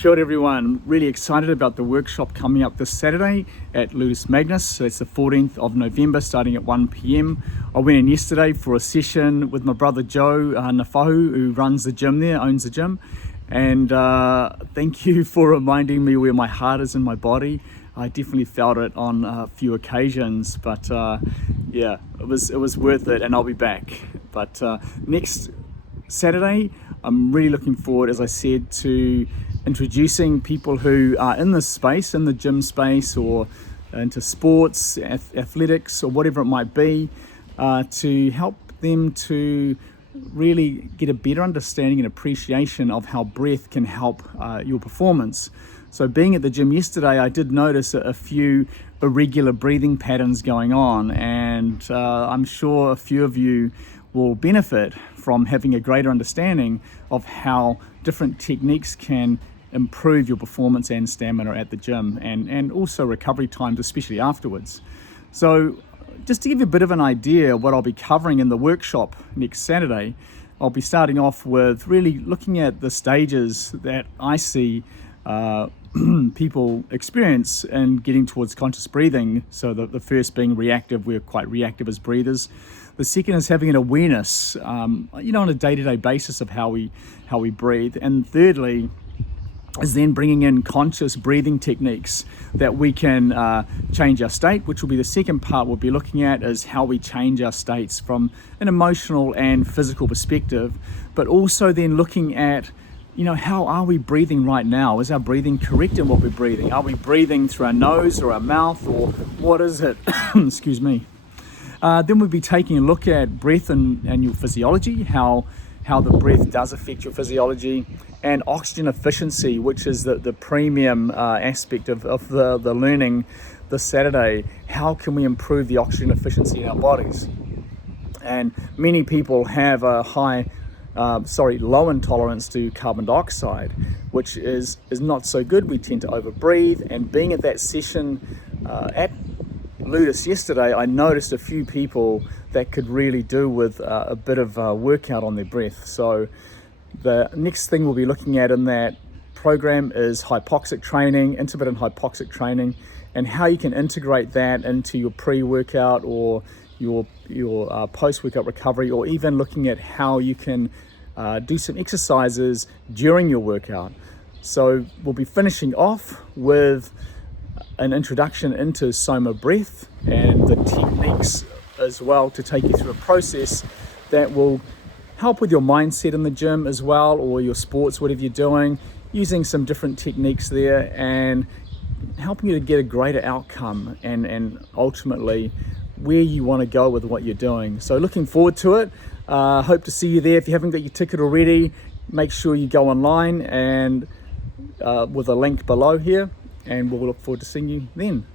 Kia ora everyone, really excited about the workshop coming up this Saturday at Ludus Magnus. So it's the 14th of November starting at 1 p.m. I went in yesterday for a session with my brother Joe Nafahu, who runs the gym there, owns the gym. And thank you for reminding me where my heart is in my body. I definitely felt it on a few occasions, but yeah, it was worth it, and I'll be back. But next Saturday, I'm really looking forward, as I said, to introducing people who are in this space, in the gym space, or into sports, athletics, or whatever it might be, to help them to really get a better understanding and appreciation of how breath can help your performance. So being at the gym yesterday, I did notice a few irregular breathing patterns going on, and I'm sure a few of you will benefit from having a greater understanding of how different techniques can improve your performance and stamina at the gym, and also recovery times, especially afterwards. So just to give you a bit of an idea of what I'll be covering in the workshop next Saturday, I'll be starting off with really looking at the stages that I see people experience in getting towards conscious breathing. So the first being reactive. We're quite reactive as breathers. The second is having an awareness, on a day-to-day basis of how we breathe. And thirdly is then bringing in conscious breathing techniques that we can change our state, which will be the second part we'll be looking at, is how we change our states from an emotional and physical perspective, but also then looking at, how are we breathing right now? Is our breathing correct in what we're breathing? Are we breathing through our nose or our mouth, or what is it? Excuse me. Then we'll be taking a look at breath and your physiology, how the breath does affect your physiology, and oxygen efficiency, which is the premium aspect of the learning this Saturday. How can we improve the oxygen efficiency in our bodies? And many people have a low intolerance to carbon dioxide, which is not so good. We tend to overbreathe, and being at that session at Ludus yesterday, I noticed a few people that could really do with a bit of workout on their breath. So the next thing we'll be looking at in that program is hypoxic training, intermittent hypoxic training, and how you can integrate that into your pre-workout or your post-workout recovery, or even looking at how you can do some exercises during your workout. So we'll be finishing off with an introduction into Soma breath and the techniques as well, to take you through a process that will help with your mindset in the gym as well, or your sports, whatever you're doing, using some different techniques there and helping you to get a greater outcome and ultimately where you want to go with what you're doing. So looking forward to it. Hope to see you there. If you haven't got your ticket already, make sure you go online and with a link below here, and we'll look forward to seeing you then.